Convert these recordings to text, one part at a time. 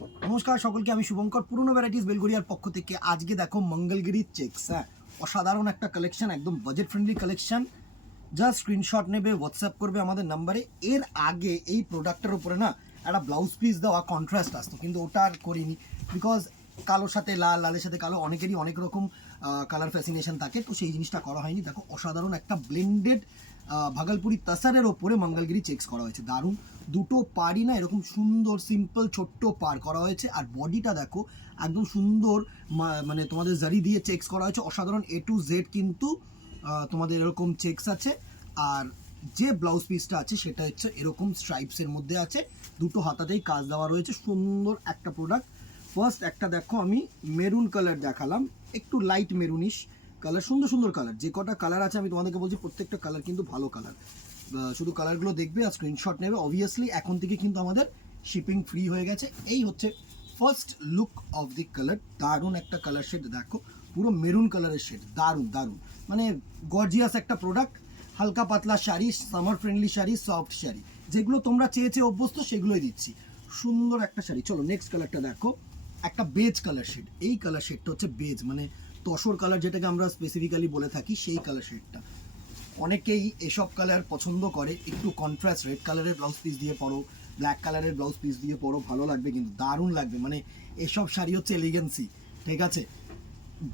নমস্কার সকলকে, আমি শুভঙ্কর পুরনো ভ্যারাইটিস বেলগড়িয়ার পক্ষ থেকে। আজকে দেখো মঙ্গলগিরি চেকস, অসাধারণ একটা কালেকশন, একদম budget friendly collection. Just screenshot নেবে, হোয়াটসঅ্যাপ করবে আমাদের নাম্বারে। এর আগে এই প্রোডাক্টের উপরে না একটা ব্লাউজ পিস দেওয়া কন্ট্রাস্ট আসতো, কিন্তু ওটা আর করিনি বিকজ কালোর সাথে লাল, লালের সাথে কালো, অনেকেরই অনেক রকম কালার ফ্যাসিনেশন থাকে, তো সেই জিনিসটা করা হয়নি। দেখো অসাধারণ একটা ব্লেন্ডেড ভাগলপুরি তাসারের ওপরে মঙ্গলগিরি চেকস করা হয়েছে, দারুণ। দুটো পাড়ই না এরকম সুন্দর সিম্পল ছোট্ট পার করা হয়েছে, আর বডিটা দেখো একদম সুন্দর, মানে তোমাদের জারি দিয়ে চেকস করা হয়েছে, অসাধারণ। এ টু জেড কিন্তু তোমাদের এরকম চেকস আছে। আর যে ব্লাউজ পিসটা আছে সেটা হচ্ছে এরকম স্ট্রাইপসের মধ্যে আছে, দুটো হাতাতেই কাজ দেওয়া রয়েছে, সুন্দর একটা প্রোডাক্ট। ফার্স্ট একটা দেখো, আমি মেরুন কালার দেখালাম, একটু লাইট মেরুনিশ কালার, সুন্দর সুন্দর কালার। যে কটা কালার আছে আমি তোমাদেরকে বলছি, প্রত্যেকটা কালার কিন্তু ভালো কালার। শুধু কালারগুলো দেখবে আর স্ক্রিনশট নেবে। অবভিয়াসলি এখন থেকে কিন্তু আমাদের শিপিং ফ্রি হয়ে গেছে। এই হচ্ছে first look of the colour, দারুণ একটা কালার শেড দেখো, পুরো মেরুন কালারের শেড, দারুণ দারুণ, মানে গর্জিয়াস একটা প্রোডাক্ট। হালকা পাতলা sari, summer friendly sari, soft sari, যেগুলো তোমরা চেয়েছে অভ্যস্ত সেগুলোই দিচ্ছি। সুন্দর একটা শাড়ি। চলো নেক্সট কালারটা দেখো, একটা বেজ কালার শেড। এই কালার শেডটা হচ্ছে বেজ, মানে তসর কালার যেটাকে আমরা স্পেসিফিক্যালি বলে থাকি, সেই কালার শেডটা। অনেকেই এসব কালার পছন্দ করে, একটু কন্ট্রাস্ট রেড কালারের ব্লাউজ পিস দিয়ে পরো, ব্ল্যাক কালারের ব্লাউজ পিস দিয়ে পরো, ভালো লাগবে, কিন্তু দারুণ লাগবে। মানে এসব শাড়ি হচ্ছে এলিগেন্সি, ঠিক আছে।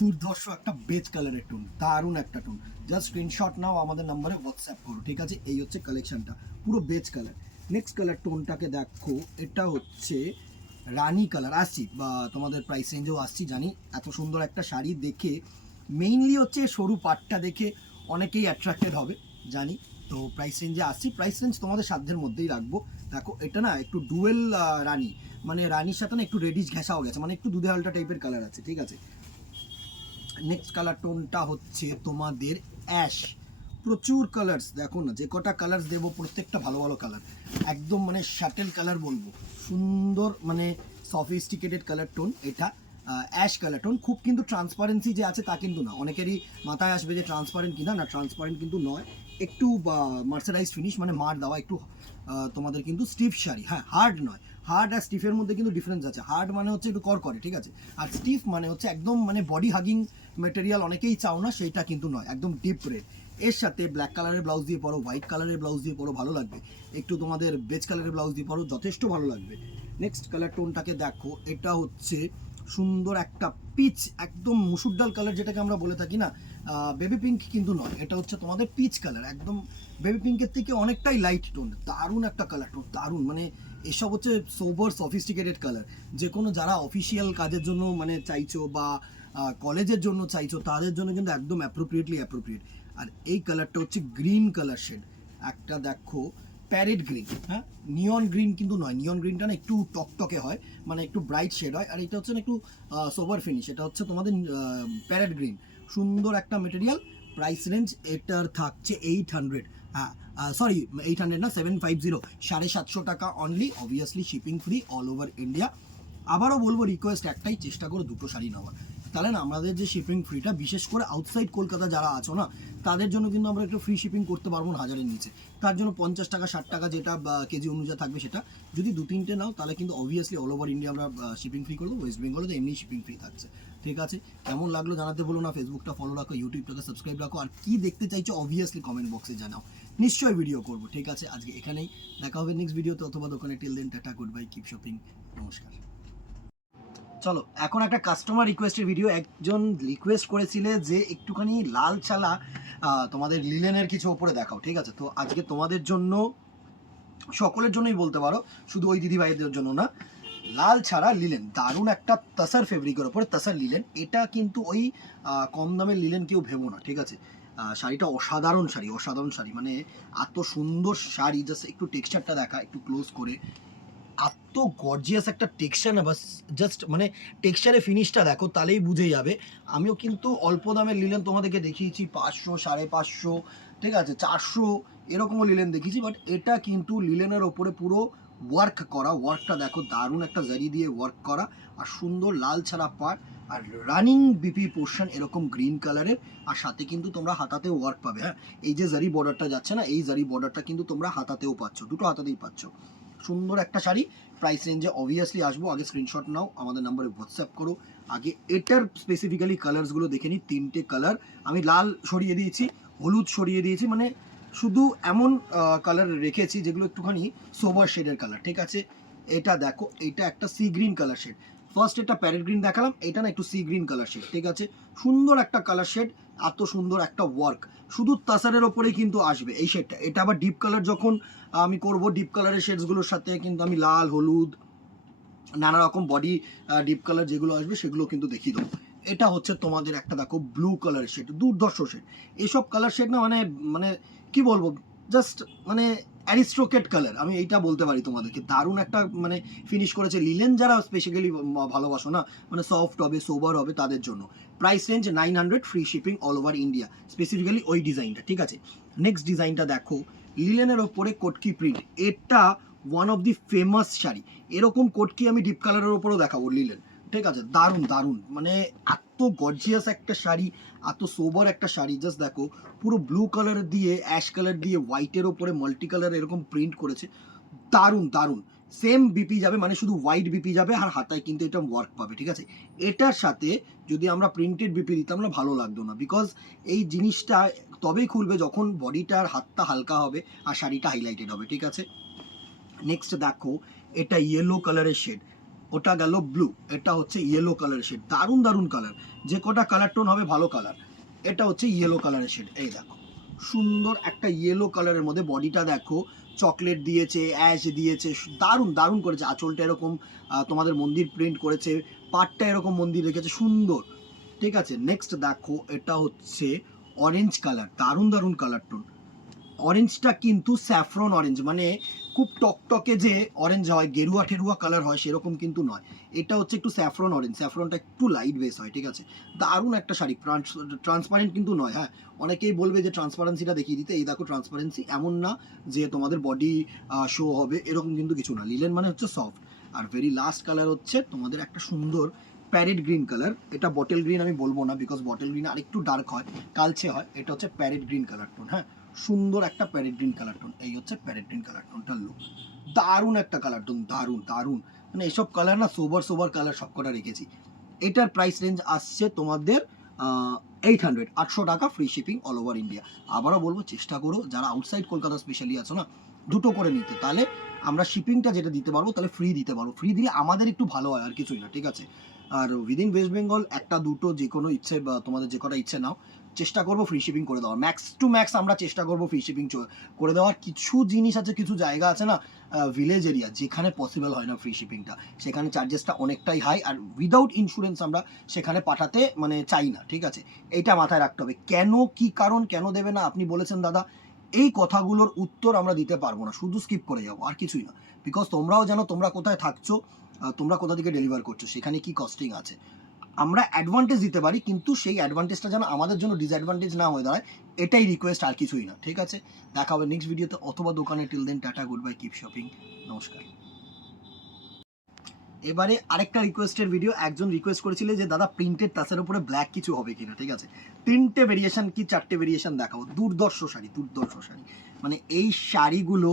দুর্ধর্ষ একটা বেজ কালারের টোন, দারুণ একটা টোন। জাস্ট স্ক্রিনশট নাও, আমাদের নাম্বারে হোয়াটসঅ্যাপ করো, ঠিক আছে। এই হচ্ছে কালেকশনটা, পুরো বেজ কালার। নেক্সট কালার টোনটাকে দেখো, এটা হচ্ছে রানি কালার। আসছি বা তোমাদের প্রাইস রেঞ্জেও আসছি, জানি। এত সুন্দর একটা শাড়ি দেখে, মেইনলি হচ্ছে সরু পাটটা দেখে অনেকেই অ্যাট্রাক্টেড হবে, জানি। তো প্রাইস রেঞ্জে আসছি, প্রাইস রেঞ্জ তোমাদের সাধ্যের মধ্যেই রাখবো। দেখো এটা না একটু ডুয়েল রানি, মানে রানির সাথে না একটু রেডিশ ঘেঁষাও গেছে, মানে একটু দুধে হালটা টাইপের কালার আছে, ঠিক আছে। নেক্সট কালার টোনটা হচ্ছে তোমাদের অ্যাশ। প্রচুর কালার্স, দেখো না যে কটা কালার্স দেবো প্রত্যেকটা ভালো ভালো কালার, একদম মানে শাটেল কালার বলবো, সুন্দর, মানে সফিস্টিকেটেড কালার টোন। এটা অ্যাশ কালার টোন, খুব কিন্তু ট্রান্সপারেন্সি যে আছে তা কিন্তু না। অনেকেরই মাথায় আসবে যে ট্রান্সপারেন্ট কিনা, না ট্রান্সপারেন্ট কিন্তু নয়। একটু মার্সারাইজ ফিনিশ, মানে মার দেওয়া একটু। তোমাদের কিন্তু স্টিফ শাড়ি, হ্যাঁ, হার্ড নয়। হার্ড আর স্টিফের মধ্যে কিন্তু ডিফারেন্স আছে। হার্ড মানে হচ্ছে একটু করে, ঠিক আছে, আর স্টিফ মানে হচ্ছে একদম মানে বডি হাগিং মেটেরিয়াল, অনেকেই চাও না, সেইটা কিন্তু নয়, একদম ডিপ রেড। এর সাথে ব্ল্যাক কালারের ব্লাউজ দিয়ে পরো, হোয়াইট কালারের ব্লাউজ দিয়ে পরো, ভালো লাগবে। একটু তোমাদের বেজ কালারের ব্লাউজ দিয়ে পরো, যথেষ্ট ভালো লাগবে। নেক্সট কালার টোনটাকে দেখো, এটা হচ্ছে সুন্দর একটা পিচ, একদম মুসুর ডাল কালার যেটাকে আমরা বলে থাকি না, বেবি পিঙ্ক কিন্তু নয়, এটা হচ্ছে তোমাদের পিচ কালার, একদম বেবি পিঙ্কের থেকে অনেকটাই লাইট টোন, দারুণ একটা কালার টোন, দারুণ। মানে এসব হচ্ছে সোবার সফিস্টিকেটেড কালার, যে কোনো যারা অফিসিয়াল কাজের জন্য মানে চাইছো বা কলেজের জন্য চাইছো, তাদের জন্য কিন্তু একদম অ্যাপ্রোপ্রিয়েট। আর এই কালারটা হচ্ছে গ্রিন কালার শেড, একটা দেখো প্যারেট গ্রিন, হ্যাঁ, নিয়ন গ্রিন কিন্তু নয়। নিয়ন গ্রিনটা না একটু টকটকে হয়, মানে একটু ব্রাইট শেড হয়, আর এটা হচ্ছে না একটু সোবার ফিনিশ। এটা হচ্ছে তোমাদের প্যারেট গ্রিন, সুন্দর একটা মেটেরিয়াল। প্রাইস রেঞ্জ এটার থাকছে 800, হ্যাঁ, সরি 800 না, 750, 750 টাকা only. Obviously shipping free all over India. আবারও বলবো, রিকোয়েস্ট একটাই, চেষ্টা করো দুটো শাড়ি নেওয়ার, তাহলে না আমাদের যে শিপিং ফ্রিটা, বিশেষ করে আউটসাইড কলকাতা যারা আছো না, তাদের জন্য কিন্তু আমরা একটু ফ্রি শিপিং করতে পারবো না হাজারের নিচে। তার জন্য 50 টাকা 60 টাকা যেটা কেজি অনুযায়ী থাকবে, সেটা যদি 2-3টে নাও তাহলে কিন্তু অবভিয়াসলি অল ওভার ইন্ডিয়া আমরা শিপিং ফ্রি করবো। ওয়েস্ট বেঙ্গলে তো এমনি শিপিং ফ্রি থাকছে, ঠিক আছে। কেমন লাগলো জানাতে বলো না, ফেসবুকটা ফলো রাখো, ইউটিউবটাকে সাবস্ক্রাইব রাখো, আর কি দেখতে চাইছো অবভিয়াসলি কমেন্ট বক্সে জানাও, নিশ্চয়ই ভিডিও করবো, ঠিক আছে। আজকে এখানেই, দেখা হবে নেক্সট ভিডিওতে অথবা দোকানে। Till then, tata, good bye, keep shopping, নমস্কার। চলো এখন একটা কাস্টমার রিকোয়েস্টের ভিডিও। একজন রিকোয়েস্ট করেছিলে যে একটুখানি লাল ছালা তোমাদের লিলেনের কিছু ওপরে দেখাও, ঠিক আছে। তো আজকে তোমাদের জন্য, সকলের জন্যই বলতে পারো, শুধু ওই দিদি ভাইদের জন্য না, লাল ছাড়া লিলেন, দারুণ একটা তাসার ফেব্রিকের ওপরে তাসার লিলেন। এটা কিন্তু ওই কম দামের লিলেন কেউ ভেবো না, ঠিক আছে। শাড়িটা অসাধারণ শাড়ি, অসাধারণ শাড়ি, মানে এত সুন্দর শাড়ি। জাস্ট একটু টেক্সচারটা দেখা একটু ক্লোজ করে, এত গর্জিয়াস একটা টেক্সচার না, বাস জাস্ট মানে টেক্সচারে ফিনিশটা দেখো তাহলেই বুঝে যাবে। আমিও কিন্তু অল্প দামের লিলেন তোমাদেরকে দেখিয়েছি, 500, 550, ঠিক আছে, 400, এরকমও লিলেন দেখিয়েছি, বাট এটা কিন্তু লিলেনের ওপরে পুরো ওয়ার্ক করা। ওয়ার্কটা দেখো, দারুণ একটা জারি দিয়ে ওয়ার্ক করা, আর সুন্দর লাল ছাড়া পাড়, আর রানিং বিপি পোর্শন এরকম গ্রিন কালারের, আর সাথে কিন্তু তোমরা হাতাতেও ওয়ার্ক পাবে, হ্যাঁ। এই যে জারি বর্ডারটা যাচ্ছে না, এই জারি বর্ডারটা কিন্তু তোমরা হাতাতেও পাচ্ছ, দুটো হাতাতেই পাচ্ছ। সুন্দর একটা শাড়ি, প্রাইস রেঞ্জে অবভিয়াসলি আসবো। আগে স্ক্রিনশট নাও, আমাদের নাম্বারে হোয়াটসঅ্যাপ করো। আগে এটার স্পেসিফিক্যালি কালার্সগুলো দেখে নিই। 3টে কালার আমি লাল সরিয়ে দিয়েছি, হলুদ সরিয়ে দিয়েছি, মানে শুধু এমন কালার রেখেছি যেগুলো একটুখানি সোবার শেডের কালার, ঠিক আছে। এটা দেখো, এটা একটা sea green colour shade. First এটা প্যারেট গ্রিন দেখালাম, এটা না একটু সি গ্রিন কালার শেড, ঠিক আছে। সুন্দর একটা কালার শেড, এত সুন্দর একটা ওয়ার্ক, শুধু তাসারের ওপরেই কিন্তু আসবে এই শেডটা। এটা আবার ডিপ কালার যখন আমি করব, ডিপ কালারের শেডসগুলোর সাথে কিন্তু আমি লাল, হলুদ, নানা রকম বডি ডিপ কালার যেগুলো আসবে সেগুলো কিন্তু দেখিয়ে দেবো। এটা হচ্ছে তোমাদের একটা দেখো ব্লু কালার শেড, দুর্ধর্ষ শেড। এইসব কালার শেড না মানে মানে কি বলবো, জাস্ট মানে অ্যারিস্ট্রোকেট কালার, আমি এইটা বলতে পারি তোমাদেরকে। দারুণ একটা মানে ফিনিশ করেছে লিলেন, যারা স্পেশালি ভালোবাসো না, মানে সফট হবে, সোবার হবে, তাদের জন্য। Price range 900, free shipping all over India, specifically ওই ডিজাইনটা, ঠিক আছে। নেক্সট ডিজাইনটা দেখো, লিলেনের ওপরে কটকি প্রিন্ট, এটা one of the famous sari. এরকম কোটকি আমি ডিপ কালারের ওপরেও দেখাবো লিলেন, ঠিক আছে। দারুণ দারুণ, মানে এত গর্জিয়াস একটা শাড়ি, এত সোবার একটা শাড়ি। জাস্ট দেখো, পুরো ব্লু কালার দিয়ে অ্যাশ কালার দিয়ে হোয়াইটের ওপরে মাল্টি কালার এরকম প্রিন্ট করেছে, দারুণ দারুণ। সেম বিপি যাবে, মানে শুধু হোয়াইট বিপি যাবে, আর হাতায় কিন্তু এটা ওয়ার্ক পাবে, ঠিক আছে। এটার সাথে যদি আমরা প্রিন্টেড বিপি দিতাম না, ভালো লাগতো না, বিকজ এই জিনিসটা তবেই খুলবে যখন বডিটার হাতটা হালকা হবে আর শাড়িটা হাইলাইটেড হবে, ঠিক আছে। নেক্সট দেখো, এটা ইয়েলো কালারের শেড, ওটা গেল ব্লু, এটা হচ্ছে ইয়েলো কালারের শেড, দারুণ দারুণ কালার। যে কটা কালার টোন হবে ভালো কালার। এটা হচ্ছে ইয়েলো কালারের শেড, এই দেখো সুন্দর একটা ইয়েলো কালারের মধ্যে বডিটা দেখো চকলেট দিয়েছে, অ্যাশ দিয়েছে, দারুণ দারুণ করেছে। আঁচলটা এরকম তোমাদের মন্দির প্রিন্ট করেছে, পাটটা এরকম মন্দির রেখেছে, সুন্দর, ঠিক আছে। নেক্সট দেখো, এটা হচ্ছে অরেঞ্জ কালার, দারুণ দারুণ কালার টোন। অরেঞ্জটা কিন্তু স্যাফরন অরেঞ্জ, মানে খুব টকটকে যে অরেঞ্জ হয়, গেরুয়া ঠেরুয়া কালার হয়, সেরকম কিন্তু নয়। এটা হচ্ছে একটু স্যাফরন অরেঞ্জ, স্যাফরনটা একটু লাইট বেস হয়, ঠিক আছে। দারুণ একটা শাড়ি, ট্রান্সপারেন্ট কিন্তু নয়, হ্যাঁ। অনেকেই বলবে যে ট্রান্সপারেন্সিটা দেখিয়ে দিতে, এই দেখো ট্রান্সপারেন্সি, এমন না যে তোমাদের বডি শো হবে, এরকম কিন্তু কিছু না। লিলেন মানে হচ্ছে soft. Are very last colour হচ্ছে তোমাদের একটা সুন্দর প্যারেট গ্রিন কালার। এটা বটেল গ্রিন আমি বলবো না, বিকজ বটেল গ্রিন আরেকটু ডার্ক হয়, কালচে হয়। এটা হচ্ছে প্যারেট গ্রিন কালার টোন, হ্যাঁ, সুন্দর একটা প্যারেট গ্রিন কালার টোন। এই হচ্ছে প্যারেট গ্রিন কালার টোনটার লুক, দারুণ একটা কালার টোন, দারুণ দারুণ। মানে এইসব কালার না সোবার সোবার কালার সবকটা রেখেছি। এটার প্রাইস রেঞ্জ আসছে তোমাদের 800, 800 টাকা, free shipping all over India. আবারও বলবো, চেষ্টা করো যারা আউটসাইড কলকাতা স্পেশালি আছো না, দুটো করে নিতে, তাহলে আমরা শিপিংটা যেটা দিতে পারবো তাহলে ফ্রি দিতে পারবো। ফ্রি দিলে আমাদের একটু ভালো হয়, আর কিছুই না, ঠিক আছে। আর উইদিন ওয়েস্ট বেঙ্গল একটা দুটো যে কোনো ইচ্ছে বা তোমাদের যে কটা ইচ্ছে নাও, চেষ্টা করবো ফ্রি শিপিং করে দেওয়ার। ম্যাক্স টু ম্যাক্স আমরা চেষ্টা করবো ফ্রি শিপিং করে দেওয়ার। কিছু জিনিস আছে, কিছু জায়গা আছে না, ভিলেজ এরিয়া, যেখানে পসিবল হয় না ফ্রি শিপিংটা, সেখানে চার্জেসটা অনেকটাই হাই, আর উইদাউট ইন্স্যুরেন্স আমরা সেখানে পাঠাতে মানে চাই না, ঠিক আছে। এইটা মাথায় রাখতে হবে। কেন, কি কারণ, কেন দেবে না আপনি বলেছেন দাদা, এই কথাগুলোর উত্তর আমরা দিতে পারবো না, শুধু স্কিপ করে যাবো, আর কিছুই না। বিকজ তোমরাও জানো তোমরা কোথায় থাকছো, তোমরা কোথা থেকে ডেলিভার করছো, সেখানে কি কস্টিং আছে। আমরা অ্যাডভান্টেজ দিতে পারি, কিন্তু সেই অ্যাডভান্টেজটা যেন আমাদের জন্য ডিসঅ্যাডভান্টেজ না হয়ে দাঁড়ায়, এটাই রিকোয়েস্ট, আর কিছুই না, ঠিক আছে। দেখা হবে নেক্সট ভিডিওতে অথবা দোকানে। Till then, tata, good bye, keep shopping, নমস্কার। এবারে আরেকটা রিকোয়েস্টের ভিডিও। একজন রিকোয়েস্ট করেছিল যে দাদা প্রিন্টেড তাসের উপরে ব্ল্যাক কিছু হবে কিনা, ঠিক আছে। 3টে ভেরিয়েশন কি 4টে ভেরিয়েশন দেখাবো, দুর্দর্শ শাড়ি, দুর্দর্শ শাড়ি। মানে এই শাড়িগুলো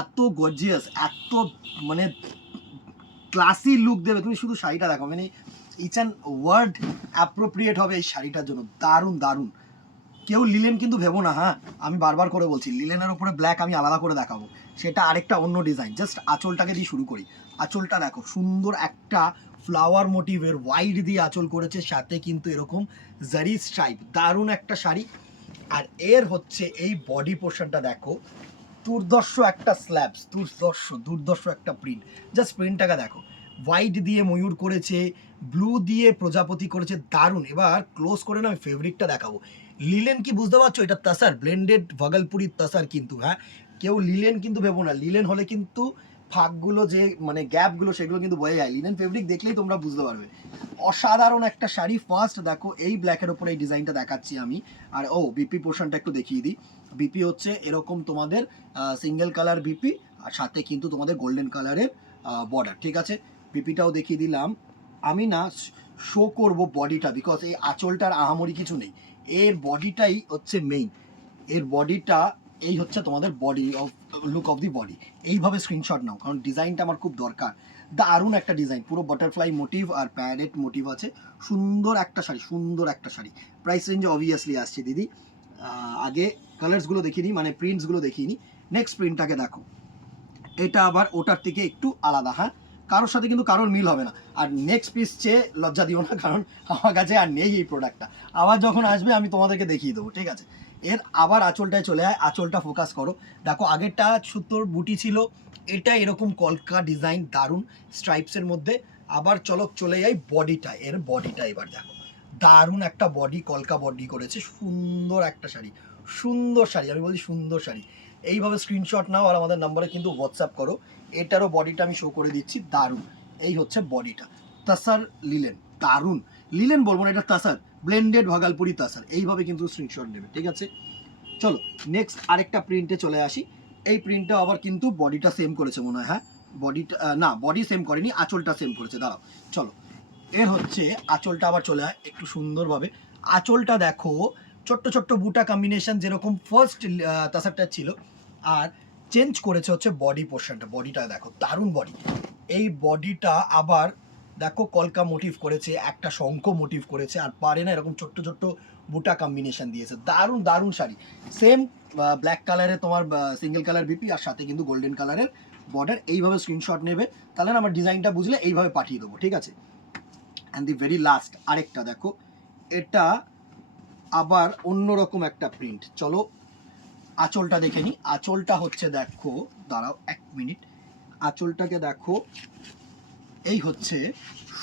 এত গর্জিয়াস, এত মানে ক্লাসি লুক দেবে, তুমি শুধু শাড়িটা দেখো, মানে ইচ অ্যান্ড ওয়ার্ড অ্যাপ্রোপ্রিয়েট হবে এই শাড়িটার জন্য, দারুণ দারুণ। কেউ লিলেন কিন্তু ভেবো না, হ্যাঁ, আমি বারবার করে বলছি, লিলেনের ওপরে ব্ল্যাক আমি আলাদা করে দেখাবো, সেটা আরেকটা অন্য ডিজাইন। জাস্ট আঁচলটাকে দিয়ে শুরু করি। আঁচলটা দেখো, সুন্দর একটা ফ্লাওয়ার মোটিভের হোয়াইট দিয়ে আঁচল করেছে, সাথে কিন্তু এরকম জারি স্ট্রাইপ, দারুণ একটা শাড়ি। আর এর হচ্ছে এই বডি পোর্শনটা দেখো, দুর্দর্শ একটা স্ল্যাবস, দুর্দর্শ দুর্দর্শ একটা প্রিন্ট। জাস্ট প্রিন্টটাকে দেখো, হোয়াইট দিয়ে ময়ূর করেছে, ব্লু দিয়ে প্রজাপতি করেছে, দারুণ। এবার ক্লোজ করে না আমি ফেব্রিকটা দেখাবো। লিলেন কি বুঝতে পারছো, এটা তাসার ব্লেন্ডেড ভাগলপুরি তাসার কিন্তু, হ্যাঁ। কেউ লিলেন কিন্তু ভেবো না, লিলেন হলে কিন্তু ফাঁকগুলো যে মানে গ্যাপগুলো সেগুলো কিন্তু বোঝা যায়, লিনেন ফেব্রিক দেখলেই তোমরা বুঝতে পারবে। অসাধারণ একটা শাড়ি। ফার্স্ট দেখো, এই ব্ল্যাকের ওপরে এই ডিজাইনটা দেখাচ্ছি আমি। আর বিপি পোর্শনটা একটু দেখিয়ে দিই। বিপি হচ্ছে এরকম তোমাদের সিঙ্গেল কালার বিপি, আর সাথে কিন্তু তোমাদের গোল্ডেন কালারের বর্ডার, ঠিক আছে। বিপিটাও দেখিয়ে দিলাম। আমি না শো করব বডিটা, বিকজ এই আঁচলটার আহামরি কিছু নেই, এর বডিটাই হচ্ছে মেইন। এর বডিটা এই হচ্ছে তোমাদের body of look of the body. এইভাবে স্ক্রিনশট নাও, কারণ ডিজাইনটা আমার খুব দরকার। দারুণ একটা ডিজাইন, পুরো বাটারফ্লাই মোটিভ আর প্যারেট মোটিভ আছে। সুন্দর একটা শাড়ি, সুন্দর একটা শাড়ি। প্রাইস রেঞ্জে অবভিয়াসলি আসছে দিদি। আগে কালার্সগুলো দেখিয়ে নিই, মানে প্রিন্টসগুলো দেখিয়ে নিই। নেক্সট প্রিন্টটাকে দেখো, এটা আবার ওটার থেকে একটু আলাদা, হ্যাঁ, কারোর সাথে কিন্তু কারোর মিল হবে না। আর নেক্সট পিস চেয়ে লজ্জা দিও না, কারণ আমার কাছে আর নেই এই প্রোডাক্টটা। আবার যখন আসবে আমি তোমাদেরকে দেখিয়ে দেবো, ঠিক আছে। এর আবার আঁচলটায় চলে আয়, আঁচলটা ফোকাস করো। দেখো আগেরটা সুতোর বুটি ছিল, এটা এরকম কলকা ডিজাইন, দারুণ স্ট্রাইপসের মধ্যে। আবার চলো চলে যাই বডিটা, এর বডিটা এবার দেখো, দারুণ একটা বডি, কলকা বডি করেছে। সুন্দর একটা শাড়ি, সুন্দর শাড়ি, আমি বলছি সুন্দর শাড়ি। এইভাবে স্ক্রিনশট নাও আর আমাদের নাম্বারে কিন্তু হোয়াটসঅ্যাপ করো। এটারও বডিটা আমি শো করে দিচ্ছি, দারুণ। এই হচ্ছে বডিটা, তাসার লিলেন, দারুণ। লিলেন বলবো না, এটা তাসার, ব্লেন্ডেড ভাগালপুরি তাসার। এইভাবে কিন্তু স্ক্রিনশট নেবে, ঠিক আছে। চলো নেক্সট আরেকটা প্রিন্টে চলে আসি। এই প্রিন্টটা আবার কিন্তু বডিটা সেম করেছে মনে হয়, হ্যাঁ বডিটা না, বডি সেম করেনি, আঁচলটা সেম করেছে। দাঁড়াও, চলো এর হচ্ছে আঁচলটা আবার চলে আয় একটু সুন্দরভাবে। আঁচলটা দেখো, ছোট্ট ছোট্ট বুটা কম্বিনেশন, যেরকম ফার্স্ট তাসারটা ছিল। আর চেঞ্জ করেছে হচ্ছে বডি পোর্শনটা, বডিটা দেখো দারুণ বডি। এই বডিটা আবার দেখো কলকা মোটিভ করেছে, একটা শঙ্খ মোটিভ করেছে, আর পারে না এরকম ছোট্ট ছোট্ট বুটা কম্বিনেশন দিয়েছে। দারুণ দারুণ শাড়ি। সেম ব্ল্যাক কালারে তোমার সিঙ্গেল কালার বিপি, আর সাথে কিন্তু গোল্ডেন কালারের বর্ডার। এইভাবে স্ক্রিনশট নেবে, তাহলে না আমার ডিজাইনটা বুঝলে এইভাবে পাঠিয়ে দেবো, ঠিক আছে। অ্যান্ড দি ভেরি লাস্ট আরেকটা দেখো, এটা আবার অন্যরকম একটা প্রিন্ট। চলো আঁচলটা দেখে নিই। আঁচলটা হচ্ছে দেখো, দাঁড়াও এক মিনিট, আঁচলটাকে দেখো, এই হচ্ছে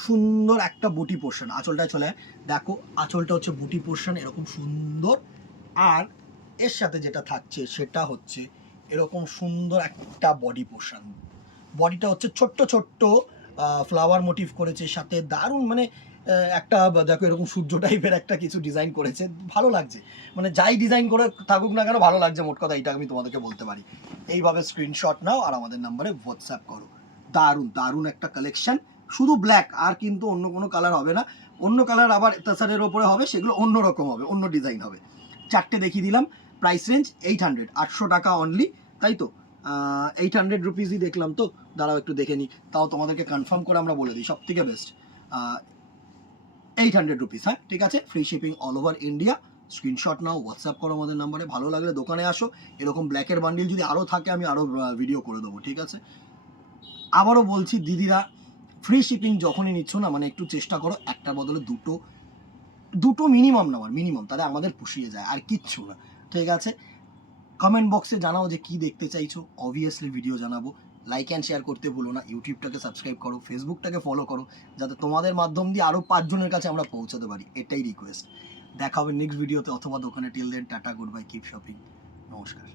সুন্দর একটা বুটি পোর্শন। আঁচলটা চলে দেখো, আঁচলটা হচ্ছে বুটি পোর্শন, এরকম সুন্দর। আর এর সাথে যেটা থাকছে সেটা হচ্ছে এরকম সুন্দর একটা বডি পোর্শন। বডিটা হচ্ছে ছোট্ট ছোট্ট ফ্লাওয়ার মোটিভ করেছে, সাথে দারুণ মানে একটা দেখো এরকম সূর্য টাইপের একটা কিছু ডিজাইন করেছে, ভালো লাগছে। মানে যাই ডিজাইন করে থাকুক না কেন ভালো লাগছে, মোট কথা এটা আমি তোমাদেরকে বলতে পারি। এইভাবে স্ক্রিনশট নাও আর আমাদের নাম্বারে হোয়াটসঅ্যাপ করো। দারুণ দারুণ একটা কালেকশন, শুধু ব্ল্যাক, আর কিন্তু অন্য কোনো কালার হবে না। অন্য কালার আবার তাসারের ওপরে হবে, সেগুলো অন্য রকম হবে, অন্য ডিজাইন হবে। চারটে দেখিয়ে দিলাম। প্রাইস রেঞ্জ 800, 800 টাকা অনলি, তাই তো। 800 রুপিসই দেখলাম তো, দাঁড়াও একটু দেখে নিই, তাও তোমাদেরকে কনফার্ম করে আমরা বলে দিই, সব থেকে বেস্ট 800 রুপিস, হ্যাঁ ঠিক আছে। Free shipping all over India. Screenshot নাও, হোয়াটসঅ্যাপ করো আমাদের নাম্বারে। ভালো লাগলে দোকানে আসো, এরকম ব্ল্যাকের বান্ডিল যদি আরও থাকে আমি আরও ভিডিও করে দেবো, ঠিক আছে। আবারও বলছি দিদিরা, ফ্রি শিপিং যখনই নিচ্ছ না, মানে একটু চেষ্টা করো একটার বদলে দুটো, দুটো মিনিমাম নেওয়ার, মিনিমাম, তাহলে আমাদের পুষিয়ে যায়, আর কিচ্ছু না, ঠিক আছে। কমেন্ট বক্সে জানাও যে কী দেখতে চাইছো, অবভিয়াসলি ভিডিও জানাবো। লাইক অ্যান্ড শেয়ার করতে ভুলো না। ইউটিউবটাকে সাবস্ক্রাইব করো, ফেসবুকটাকে ফলো করো, যাতে তোমাদের মাধ্যম দিয়ে আরও 5 জনের কাছে আমরা পৌঁছাতে পারি, এটাই রিকোয়েস্ট। দেখা হবে নেক্সট ভিডিওতে অথবা দোকানে। Till then tata, good bye, keep shopping, নমস্কার।